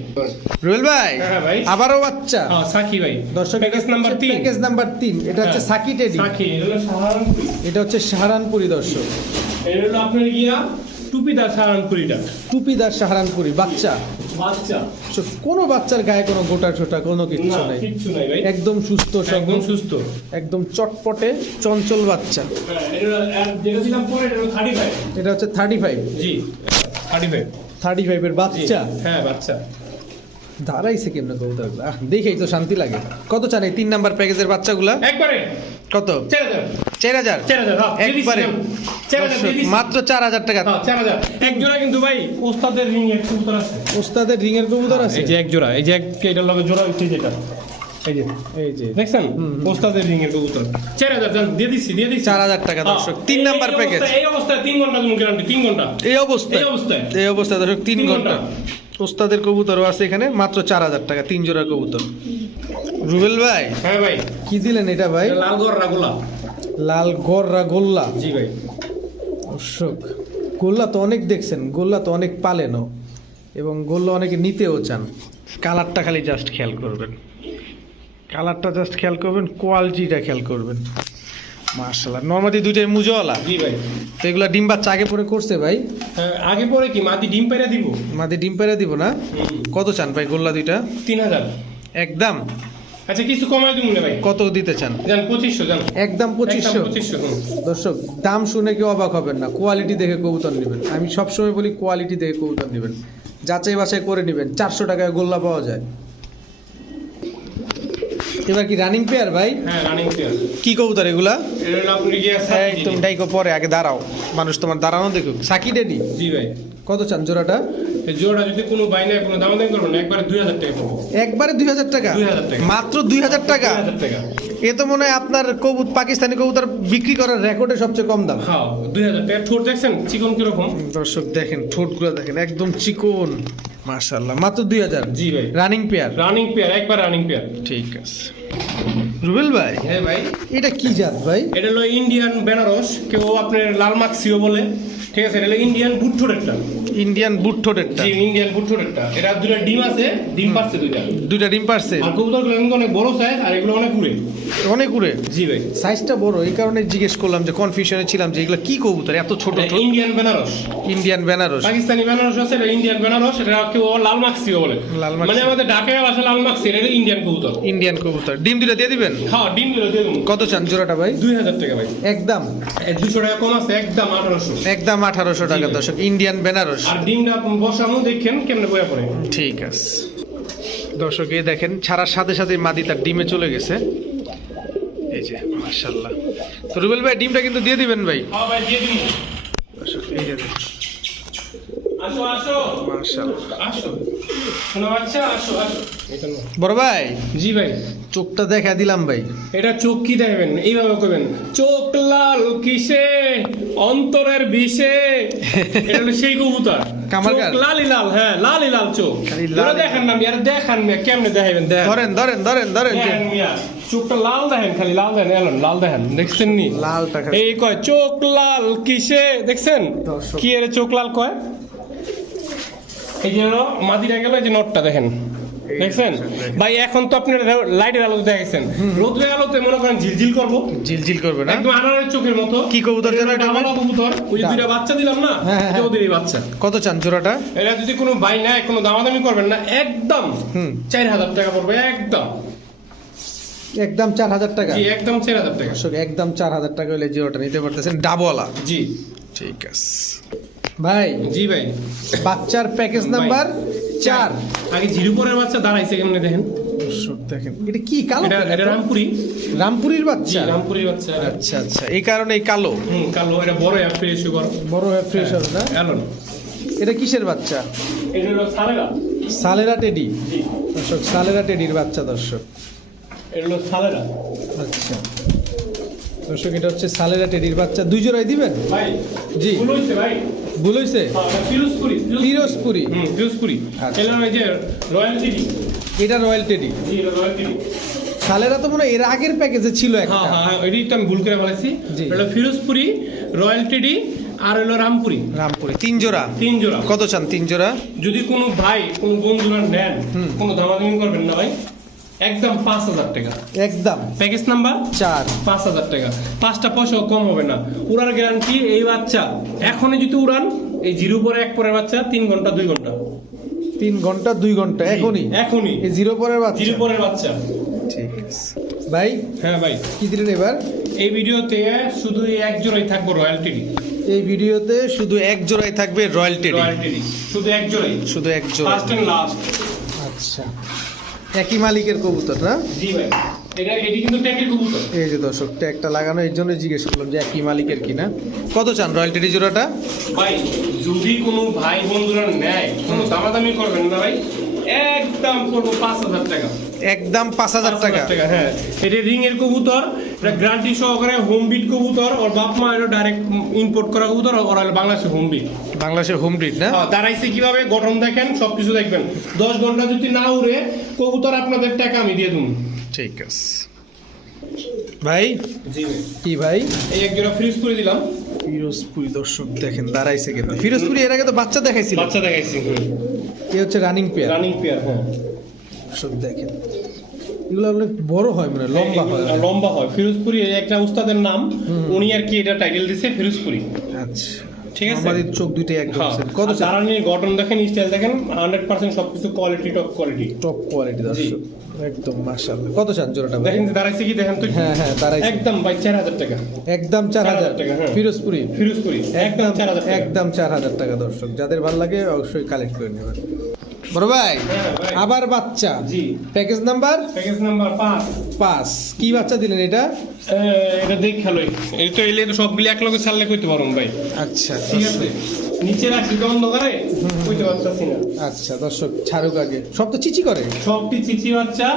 S1: রুবেল ভাই
S2: হ্যাঁ
S1: আবারও বাচ্চা।
S2: হ্যাঁ সাকি ভাই।
S1: দর্শক
S2: প্যাকেজ নাম্বার তিন।
S1: প্যাকেজ নাম্বার তিন। এটা হচ্ছে
S2: হ্যাঁ।
S1: সাকি টেডি।
S2: এটা
S1: হচ্ছে সাহারানপুরি দর্শক।
S2: এটা হলো আপনার গিয়া টুপিদার সাহারানপুরিটা।
S1: টুপিদার সাহারানপুরি বাচ্চা।
S2: বাচ্চা।
S1: কোনো বাচ্চার গায়ে কোনো গোটা ছোটা কোনো কিছু নাই।
S2: কিচ্ছু নাই ভাই।
S1: একদম সুস্থ
S2: একদম সুস্থ।
S1: একদম চটপটে চঞ্চল বাচ্চা।
S2: হ্যাঁ, এটা যেটা দিলাম পরে এটা থার্টি ফাইভ
S1: এটা হচ্ছে থার্টি ফাইভ
S2: জি থার্টি ফাইভ
S1: থার্টি ফাইভের বাচ্চা।
S2: হ্যাঁ বাচ্চা।
S1: দাঁড়াইছে কেমনে কবুতরগুলো দেখেই তো শান্তি লাগে। কত চান এই তিন নাম্বার প্যাকেজের বাচ্চাগুলা?
S2: একবারে।
S1: কত?
S2: চার হাজার। হ্যাঁ
S1: একবারে। মাত্র চার হাজার টাকা।
S2: হ্যাঁ, এক জোড়া কিন্তু ভাই ওস্তাদের রিং এর কবুতর আছে।
S1: ওস্তাদের রিং এর কবুতর আছে?
S2: এই যে এক জোড়া এই যে এক এটার লগে জোড়া হচ্ছে যেটা। এই যে
S1: এই যে
S2: দেখছেন? ওস্তাদের রিং এর কবুতর। চার হাজার দিয়ে দিচ্ছি দিয়ে দিচ্ছি
S1: চার হাজার টাকা
S2: হ্যাঁ,
S1: দর্শক তিন নাম্বার প্যাকেজ
S2: এই অবস্থায় তিন ঘণ্টা তুমি গ্যারান্টি তিন ঘণ্টা।
S1: এই অবস্থায়
S2: এই অবস্থায়।
S1: এই অবস্থায় দর্শক তিন ঘণ্টা। ওস্তাদের কবুতরও আছে এখানে মাত্র চার হাজার টাকা তিন জোড়া কবুতর। রুবেল ভাই?
S2: হ্যাঁ ভাই।
S1: কি দিলেন এটা ভাই?
S2: লাল গর রাগুলা
S1: লাল গররা গোল্লা?
S2: জি ভাই।
S1: দর্শক গোল্লা তো অনেক দেখছেন গোল্লা তো অনেক পালেনও এবং গোল্লা অনেকে নিতেও চান। কালারটা খালি জাস্ট খেয়াল করবেন। কালারটা জাস্ট খেয়াল করবেন কোয়ালিটিটা খেয়াল করবেন। মার্শাল্লাহ নর্মালি দুইটাই মুজোওয়ালা?
S2: জি ভাই।
S1: তো এগুলা ডিম বাচ্চা আগে পরে করছে ভাই?
S2: হ্যাঁ, আগে পরে কি? মাটি ডিম পাইরা দিব?
S1: মাদি ডিম পেরে দিব না? কত চান ভাই গোল্লা দুইটা?
S2: তিন হাজার।
S1: একদম।
S2: আচ্ছা কিছু কমাই দিব ভাই।
S1: কত দিতে চান?
S2: জান পঁচিশশো জান
S1: একদম পঁচিশশো।
S2: পঁচিশশো হুম।
S1: দর্শক দাম শুনে কেউ অবাক হবেন না। কোয়ালিটি দেখে কবুতর নেবেন। আমি সবসময় বলি কোয়ালিটি দেখে কবুতর নেবেন। যাচাই বাছাই করে নেবেন। চারশো টাকায় গোল্লা পাওয়া যায়। এবার কি রানিং পেয়ার ভাই?
S2: হ্যাঁ রানিং পেয়ার
S1: কি কবুতর এগুলা?
S2: গিয়ে
S1: একদম ডাইকো পরে আগে দাঁড়াও। মানুষ তোমার দাঁড়ানো দেখুক। Psaki daddy?
S2: জি ভাই।
S1: কত চান জোড়াটা?
S2: এই জোড়া যদি কোনো বাইনায় কোনো দাম দাম করবেন একবারে দুই হাজার টাকা পাবো।
S1: একবারে দুই হাজার টাকা?
S2: 2000 টাকা।
S1: মাত্র দুই হাজার টাকা?
S2: দুই হাজার টাকা।
S1: এ তো মনে হয় আপনার কবুত পাকিস্তানি কবুতর বিক্রি করার রেকর্ডে সবচেয়ে কম দাম।
S2: হ্যাঁ দুই হাজার টাকা। ঠোঁট দেখছেন? চিকন কীরকম?
S1: দর্শক দেখেন ঠোঁটগুলো দেখেন একদম চিকন। মাশাল্লাহ মাত্র দুই হাজার।
S2: জি ভাই।
S1: রানিং পেয়ার
S2: রানিং পেয়ার একবার রানিং পেয়ার
S1: ঠিক আছে। রুবেল ভাই?
S2: হ্যাঁ ভাই।
S1: এটা কি জাত ভাই?
S2: এটা হলো ইন্ডিয়ান বেনারস কেউ আপনার লাল মাক্সিও বলে। ঠিক আছে এটা হলো ইন্ডিয়ান বুটঠোরেরটা
S1: ইন্ডিয়ান বুট ঠোঁটেরটা
S2: জি ইন্ডিয়ান বুটঠোরেরটা এটা দুটো ডিম আছে ডিম পাচ্ছে দুইটা।
S1: দুইটা ডিম পারছে?
S2: আর কবুতরগুলো কিন্তু অনেক বড় সাইজ আর এগুলো অনেক উড়ে।
S1: অনেক উড়ে?
S2: জি ভাই।
S1: সাইজটা বড় এই কারণে জিজ্ঞেস করলাম যে কনফিউশনে ছিলাম যে এগুলো কি কবুতর এত ছোট
S2: এটা ইন্ডিয়ান বেনারস
S1: ইন্ডিয়ান বেনারস
S2: পাকিস্তানি বেনারস আছে এটা ইন্ডিয়ান বেনারস এটা কেউ লাল মাক্সিও বলে।
S1: লাল।
S2: মানে আমাদের ঢাকায় ভাষা লাল মাক্সি এটা ইন্ডিয়ান কবুতর।
S1: ইন্ডিয়ান কবুতর। ডিম দুটা দিয়ে দিবেন?
S2: হ্যাঁ ডিম দেবো।
S1: কত চান জোড়াটা ভাই?
S2: দুই হাজার টাকা ভাই।
S1: একদম।
S2: দুশো টাকা কম আছে একদম আঠারোশো।
S1: একদম আঠারোশো টাকা
S2: জি।
S1: দর্শক ইন্ডিয়ান বেনারস
S2: আর ডিমটা বসানো দেখেন কেমনে বয়া পড়ে।
S1: ঠিক আছে। দর্শক এই দেখেন ছাড়ার সাথে সাথে মাদি তার ডিমে চলে গেছে। এই যে মার্শাল্লাহ তো রুবেল ভাই ডিমটা কিন্তু দিয়ে দিবেন ভাই?
S2: হ্যাঁ
S1: দর্শক এই যে বড় ভাই
S2: জি ভাই।
S1: চোখটা দেখা দিলাম ভাই।
S2: এটা চোখ কি দেখবেন? এইভাবে করবেন। চোখ লাল কিসে? অন্তরের বিষে। এটা হলো সেই কবুতর। লালি লাল হ্যাঁ লালি লাল চোখ। দেখেন না কেমনে দেখাবেন
S1: ধরেন ধরেন ধরেন
S2: চোখটা লাল দেখেন খালি লাল দেখেন এলন লাল দেখেন দেখছেন নি?
S1: লাল
S2: এই কয় চোখ লাল কিসে দেখছেন? কি এর চোখ লাল কয়? এই যে মাদিরা গেল এই যে নটটা দেখেন। দেখছেন? ভাই এখন তো আপনার লাইটের আলোতে দেখেছেন রোদের আলোতে মনে করেন ঝিলঝিল করব।
S1: ঝিলঝিল করবে না?
S2: একদম আনারের চোখের মতো।
S1: কি কবুতর এটা
S2: ডাবলা কবুতর। ওই দুইটা বাচ্চা দিলাম না
S1: হ্যাঁ, হ্যাঁ,
S2: এটা ওদেরই বাচ্চা।
S1: কত চান জোড়াটা?
S2: এটা যদি কোনো বাই নাই কোনো দামাদামি করবেন না একদম চার হাজার টাকা পড়বে একদম।
S1: একদম চার হাজার টাকা?
S2: জি একদম চার হাজার টাকা।
S1: একদম চার হাজার টাকা হলে জিরোটা নিতে পারতেছেন ডাবওয়ালা
S2: জি।
S1: ঠিক আছে। ভাই
S2: জি ভাই।
S1: বাচ্চার প্যাকেজ নাম্বার চার।
S2: আগে জিরুপুরের বাচ্চা দাঁড়াইছে কেমনে দেখেন?
S1: দেখেন এটা কি কালো?
S2: রামপুরি।
S1: রামপুরির বাচ্চা?
S2: বাচ্চা।
S1: আচ্ছা আচ্ছা এই কারণে কালো।
S2: হুম কালো এটা বড় এসে বড়
S1: না?
S2: এলন
S1: এটা কিসের বাচ্চা?
S2: এটা হলো সালেরা।
S1: সালেরা টেডি? দর্শক সালেরা টেডির বাচ্চা দর্শক।
S2: এটা হলো সালেরা।
S1: আচ্ছা। দর্শক এটা হচ্ছে সালেরা টেডির বাচ্চা। দুই জোড়াই দিবেন?
S2: ভাই
S1: জি।
S2: ভাই।
S1: ভুল হয়েছে
S2: হ্যাঁ, ফিরোজপুরি
S1: পিরোজপুরি।
S2: হুম ফিরোজপুরি
S1: আচ্ছা।
S2: এটা ওই যে রয়্যাল টিভি
S1: এটা রয়্যাল টেডি
S2: জি রয়্যাল টিভি
S1: সালেরা তো মনে এর আগের প্যাকেজে ছিল একটা।
S2: হ্যাঁ হ্যাঁ হ্যাঁ, এটাই তো আমি ভুল করে বলেছি। এটা ফিরোজপুরি রয়্যাল টিডি আর হলো রামপুরি।
S1: রামপুরি। তিন জোড়া?
S2: তিন জোড়া।
S1: কত চান তিন জোড়া?
S2: যদি কোনো ভাই কোনো বন্ধুরা নেন। কোনো দামাদামি করবেন না ভাই? একদম পাঁচ হাজার টাকা।
S1: একদম।
S2: প্যাকেজ নাম্বার
S1: চার।
S2: পাঁচ হাজার টাকা। পাঁচটা পয়সাও কম হবে না। উড়ার গ্যারান্টি এই বাচ্চা। এখনই যদি উড়ান এই জিরো পরে এক পরের বাচ্চা তিন ঘণ্টা দুই ঘণ্টা।
S1: তিন ঘণ্টা দুই ঘণ্টা এখনই?
S2: এখনই।
S1: এই জিরো পরের বাচ্চা?
S2: জিরো পরের বাচ্চা।
S1: ঠিক আছে। ভাই?
S2: হ্যাঁ ভাই।
S1: কি দিলেন এবার?
S2: এই ভিডিওতে শুধু এক জোড়াই থাকব রয়্যালটি
S1: এই ভিডিওতে শুধু এক জোড়াই থাকবে রয়্যাল টেডি
S2: রয়্যালটি শুধু এক জোড়াই।
S1: শুধু এক জোড়া
S2: এন্ড লাস্ট
S1: আচ্ছা। একই মালিকের কবুতর না?
S2: জি ভাই এটা এটি কিন্তু ট্যাঙ্কের কবুতর।
S1: এই যে দর্শক ট্যাগটা লাগানো এর জন্য জিজ্ঞেস করলাম যে একই মালিকের কিনা। কত চান রয়্যাল টেডি জোড়াটা?
S2: ভাই যদি কোনো ভাই বন্ধুরা নেয় কোনো দামাদামি করবেন না ভাই। একদম করব পাঁচ হাজার টাকা।
S1: একদম পাঁচ হাজার টাকা।
S2: টাকা হ্যাঁ। এটা রিং এর কবুতর এটা গ্যারান্টি সহকারে হোম বিট কবুতর ওর বাপ মা এটা ডাইরেক্ট ইম্পোর্ট করা কবুতর ওরা হলো বাংলাদেশের হোম বিট
S1: বাংলাদেশের হোম ব্রিড না?
S2: দাঁড়াইছে কীভাবে? গঠন দেখেন সবকিছু দেখবেন। দশ ঘণ্টা যদি না উড়ে কবুতর আপনাদের টাকা আমি দিয়ে দেবো।
S1: ঠিক আছে। ভাই?
S2: জি ভাই।
S1: কি ভাই?
S2: এই এক জোড়া ফ্রিজ করে দিলাম।
S1: ফিরোজপুরি দর্শক দেখেন দাঁড়াইছে কিন্তু। ফিরোজপুরি এর আগে তো বাচ্চা দেখাইছিল।
S2: বাচ্চা দেখাইছি
S1: এ হচ্ছে রানিং পেয়ার
S2: রানিং পেয়ার হ্যাঁ।
S1: দর্শক দেখেন এগুলো অনেক বড় হয় মানে লম্বা হয়।
S2: হ্যাঁ, লম্বা হয়। ফিরোজপুরি একটা উস্তাদের নাম উনি আর কি এটা টাইটেল দিছে ফিরোজপুরি।
S1: আচ্ছা।
S2: ঠিক আছে?
S1: আমাদের চোখ দুইটাই একদম
S2: হ্যাঁ।
S1: কত
S2: নিয়ে গঠন দেখেন স্টাইল দেখেন হান্ড্রেড পার্সেন্ট সবকিছু quality top quality
S1: top quality দর্শক। একদম মাশাআল্লাহ। কত চান জোড়াটা
S2: দেখেন দাঁড়াইছে কি দেখেন তো
S1: হ্যাঁ হ্যাঁ দাঁড়াইছে।
S2: একদম ভাই চার হাজার টাকা।
S1: একদম চার হাজার।
S2: 4,000 টাকা, হ্যাঁ।
S1: ফিরোজপুরি?
S2: ফিরোজপুরি একদম চার হাজার টাকা।
S1: একদম চার হাজার টাকা দর্শক। যাদের ভালো লাগে অবশ্যই কালেক্ট করে নেবেন। বড় ভাই আবার বাচ্চা।
S2: জি।
S1: প্যাকেজ নাম্বার
S2: প্যাকেজ নাম্বার পাঁচ।
S1: পাঁচ। কি বাচ্চা দিলেন এটা?
S2: এটা দেখ এটা এলে সবগুলি এক লগে ছাড়লে কইতে পারুন ভাই।
S1: আচ্ছা
S2: ঠিক আছে? নিচে কইতে পারতাছি না।
S1: আচ্ছা দর্শক ছাড়ুক আগে। সব তো চিচি করে?
S2: সবটি চিচি বাচ্চা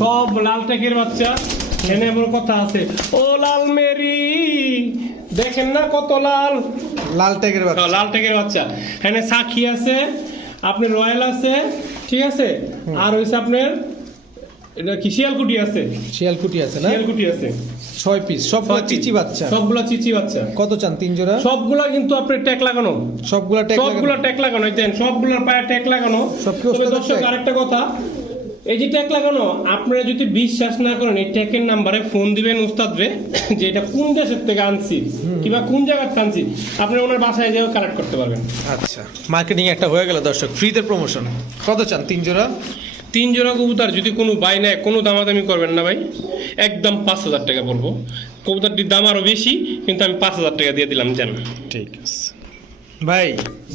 S2: সব লাল বাচ্চা। এখানে আমার কথা আছে। ও লাল মেরি দেখেন না কত লাল।
S1: লাল ট্যাগের বাচ্চা।
S2: হ্যাঁ, লাল টেকের বাচ্চা। এখানে সাক্ষী আছে। আপনার রয়্যাল আছে ঠিক আছে? আর হইছে আপনার এটা কি শিয়ালকুটি আছে?
S1: শিয়ালকুটি আছে না?
S2: শিয়ালকুটি আছে।
S1: ছয় পিস সবগুলো চিচি বাচ্চা?
S2: সবগুলা চিচি বাচ্চা।
S1: কত চান তিন জোড়া?
S2: সবগুলা কিন্তু আপনি ট্যাগ লাগানো।
S1: সবগুলা ট্যাগ
S2: সবগুলা ট্যাগ লাগানো দেন সবগুলোর পায়ে ট্যাগ লাগানো।
S1: সব
S2: দর্শক আরেকটা কথা এই যে ট্যাগ লাগানো আপনারা যদি বিশ্বাস না করেন এই ট্যাগের নাম্বারে ফোন দিবেন উস্তাদ রে যে এটা কোন দেশের থেকে আনছি কিংবা কোন জায়গার থেকে আনছি আপনি ওনার বাসায় যেও কালেক্ট করতে পারবেন।
S1: আচ্ছা মার্কেটিং একটা হয়ে গেল দর্শক ফ্রিতে প্রমোশন কত চান তিন জোড়া?
S2: তিন জোড়া কবুতর যদি কোনো বাই নেয় কোনো দামাদামি করবেন না ভাই একদম পাঁচ হাজার টাকা বলব। কবুতরটির দাম আরও বেশি কিন্তু আমি পাঁচ হাজার টাকা দিয়ে দিলাম জান।
S1: ঠিক আছে। ভাই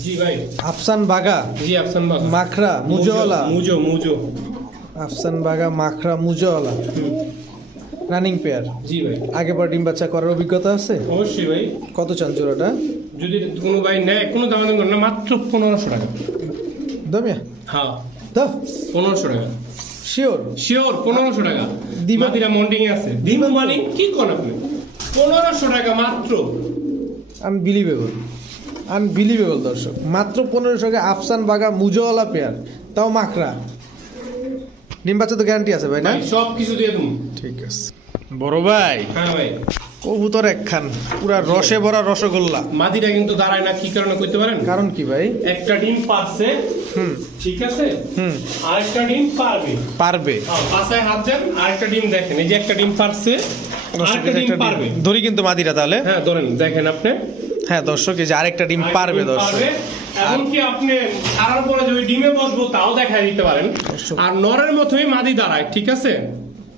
S2: জি ভাই।
S1: আফসান বাগা
S2: জি আফসান বাগ।
S1: মাখরা মুজওয়ালা।
S2: মুজো মুজো।
S1: আফসান বাগা মাখরা মুজওয়ালা। রানিং পেয়ার
S2: জি ভাই।
S1: আগে পর ডিম বাচ্চা করার অভিজ্ঞতা আছে?
S2: অবশ্যই ভাই।
S1: কত চান জোড়াটা?
S2: যদি কোনো ভাই নেয় কোনো দামাদামি করে না মাত্র পনেরোশো টাকা।
S1: দমিয়া?
S2: হ্যাঁ।
S1: তো
S2: পনেরোশো টাকা।
S1: শিওর
S2: শিওর পনেরোশো টাকা।
S1: দিবেন?
S2: মাদিরা মন্ডিং এ আছে। দিবু মানে কি করেন আপনি? পনেরোশো টাকা মাত্র।
S1: আনবিলিভেবল আনবিলিভেবল দর্শক। মাত্র পনেরোশো টাকা আফসান বাগা মুজওয়ালা পেয়ার তাও মাখরা। ডিম বাচ্চা তো গ্যারান্টি আছে ভাই না?
S2: সব কিছু দিয়ে দেবো।
S1: ঠিক আছে। বড় ভাই।
S2: হ্যাঁ ভাই।
S1: কবুতর একখান পুরা রসে ভরা রসগোল্লা।
S2: মাদিরা কিন্তু দাঁড়ায় না কি কারণে করতে পারেন?
S1: কারণ কি ভাই?
S2: একটা ডিম পারছে
S1: হুম।
S2: ঠিক আছে?
S1: হুম।
S2: আরেকটা ডিম পারবে।
S1: পারবে।
S2: হ্যাঁ, পাশায় হাত দেন আরেকটা ডিম দেখেন এই যে একটা ডিম পারছে আরেকটা ডিম পারবে।
S1: ধরি কিন্তু মাদিরা তাহলে।
S2: হ্যাঁ ধরেন দেখেন আপনি।
S1: হ্যাঁ দর্শক এই যে আরেকটা ডিম পারবে দর্শক।
S2: এমনকি আপনি ছাড়ার পরে যদি ডিমে বসবো তাও দেখাই দিতে পারেন। আর নরের মতোই মাদি দাঁড়ায় ঠিক আছে?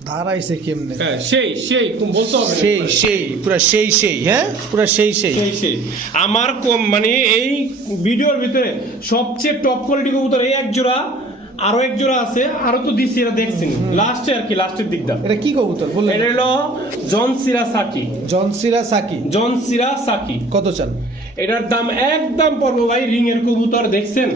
S1: দাঁড়াইছে কেমনে?
S2: হ্যাঁ সেই সেই তুমি বলতে হবে
S1: সেই সেই পুরো সেই সেই হ্যাঁ? পুরো সেই সেই।
S2: সেই সেই। আমার কম- মানে এই ভিডিওর ভিতরে সবচেয়ে টপ কোয়ালিটি কবুতর এই এক জোড়া আরও এক জোড়া আছে আরও তো দিচ্ছি এরা দেখছেন। লাস্টে আর কি লাস্টের দিকটা।
S1: এটা কি কবুতর? বললেন।
S2: এটা হলো জন সিরা সাকি
S1: জনসিরা সাকি
S2: জন সিরা সাকি
S1: কত চান?
S2: এটার দাম একদম পড়ব ভাই রিং এর কবুতর দেখছেন?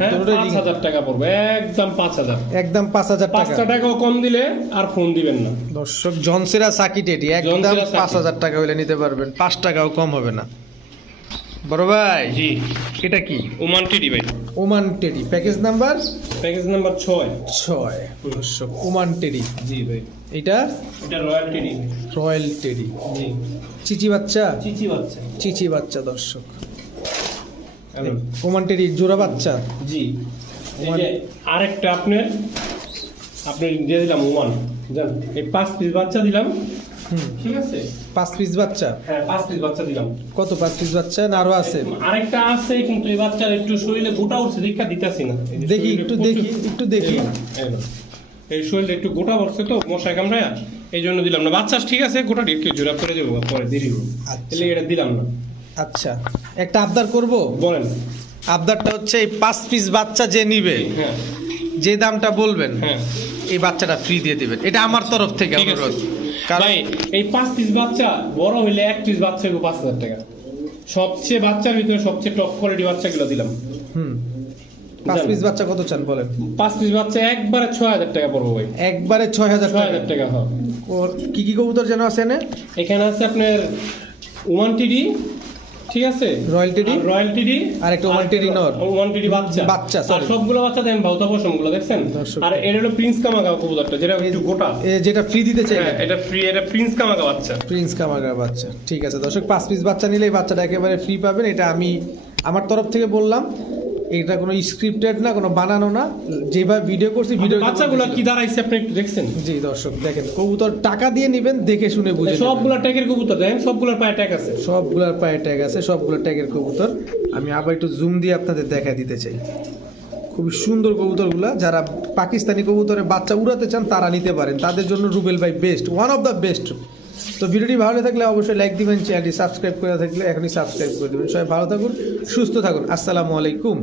S2: হ্যাঁ পাঁচ হাজার টাকা পড়বে একদম পাঁচ হাজার।
S1: একদম পাঁচ হাজার
S2: পাঁচটা টাকাও কম দিলে আর ফোন দিবেন না।
S1: দর্শক জনসিরা সাকি একদম পাঁচ হাজার টাকা হইলে নিতে পারবেন পাঁচ টাকাও কম হবে না। বড় ভাই
S2: জি।
S1: এটা কি?
S2: ওমান টিডি ভাই।
S1: Oman teddy. Package number
S2: package number ছয়।
S1: ছয় ওমান টেডি।
S2: জি ভাই।
S1: এটা?
S2: এটা রয়্যাল টিডি।
S1: Royal teddy.
S2: জি।
S1: চিচি বাচ্চা?
S2: চিচি বাচ্চা।
S1: চিচি বাচ্চা দর্শক। ওমান টেডি জোড়া বাচ্চা?
S2: জি। আরেকটা আপনার আপনি দিয়ে দিলাম ওমান। জান এই পাঁচ পিস বাচ্চা দিলাম। ঠিক আছে?
S1: পাঁচ পিস বাচ্চা?
S2: হ্যাঁ পাঁচ পিস বাচ্চা দিলাম।
S1: কত পাঁচ পিস বাচ্চা না আরও আছে?
S2: আরেকটা আছে কিন্তু এই বাচ্চার একটু শরীরে গোটা উঠছে দীক্ষা দিতেছি না।
S1: দেখি, একটু দেখি, একটু দেখি।
S2: এই শরীরে একটু গোটা তো কামড়ায় এই জন্য দিলাম না। বাচ্চা ঠিক আছে গোটা একটু জোড়া করে দেবো পরে দেরি হবে।
S1: আচ্ছা।
S2: এটা দিলাম না।
S1: আচ্ছা একটা আবদার করব?
S2: বলেন।
S1: আবদারটা হচ্ছে এই পাঁচ পিস বাচ্চা যে নিবে
S2: হ্যাঁ।
S1: যে দামটা বলবেন
S2: হ্যাঁ।
S1: এই বাচ্চাটা ফ্রি দিয়ে দিবেন। এটা আমার তরফ থেকে অনুরোধ।
S2: ভাই এই পাঁচ পিস বাচ্চা বড় হইলে এক পিস বাচ্চা পাঁচ হাজার টাকা। সবচেয়ে বাচ্চার ভিতরে সবচেয়ে টপ কোয়ালিটি বাচ্চাগুলো দিলাম।
S1: হুম। পাঁচ পিস বাচ্চা কত চান বলেন?
S2: পাঁচ পিস বাচ্চা একবারে ছয় হাজার টাকা পড়ব ভাই।
S1: একবারে ছয় হাজার
S2: ছয় হাজার টাকা হয়
S1: ওর কি কি কবুতর যেন আছে
S2: এখানে আছে আপনার ওয়ান টিডি ঠিক আছে?
S1: রয়্যাল টিডি
S2: রয়্যাল টিডি
S1: আর একটা ওয়ান টেডি নর।
S2: ওয়ান টিডি বাচ্চা।
S1: বাচ্চা,
S2: আর সবগুলো বাচ্চা দেন ভাউতা পশম দেখছেন। আর এটা হলো প্রিন্স কামাগা কবুতরটা যেটা একটু গোটা।
S1: যেটা ফ্রি দিতে চাই
S2: হ্যাঁ এটা ফ্রি এটা প্রিন্স কামাগা বাচ্চা।
S1: প্রিন্স কামাগা বাচ্চা ঠিক আছে। দর্শক পাঁচ পিস বাচ্চা নিলে এই বাচ্চাটা একেবারে ফ্রি পাবেন। এটা আমি আমার তরফ থেকে বললাম। এটা কোনো স্ক্রিপ্টেড না কোনো বানানো না। যেভাবে ভিডিও করছি ভিডিও
S2: বাচ্চাগুলো কি দাঁড়াইছে আপনি একটু দেখছেন?
S1: জি দর্শক দেখেন কবুতর টাকা দিয়ে নেবেন দেখে শুনে বুঝে।
S2: সবগুলা ট্যাগের কবুতর দেখেন সবগুলোর পায়ে ট্যাগ আছে।
S1: সবগুলার পায়ে ট্যাগ আছে সবগুলো ট্যাগের কবুতর। আমি আবার একটু জুম দিয়ে আপনাদের দেখা দিতে চাই। খুবই সুন্দর কবুতরগুলো যারা পাকিস্তানি কবুতরের বাচ্চা উড়াতে চান তারা নিতে পারেন। তাদের জন্য রুবেল ভাই best one of the best তো ভিডিওটি ভালো থাকলে অবশ্যই লাইক দিবেন চ্যানেলটি সাবস্ক্রাইব করে থাকলে এখনই সাবস্ক্রাইব করে দেবেন। সবাই ভালো থাকুন সুস্থ থাকুন। আসসালামু আলাইকুম।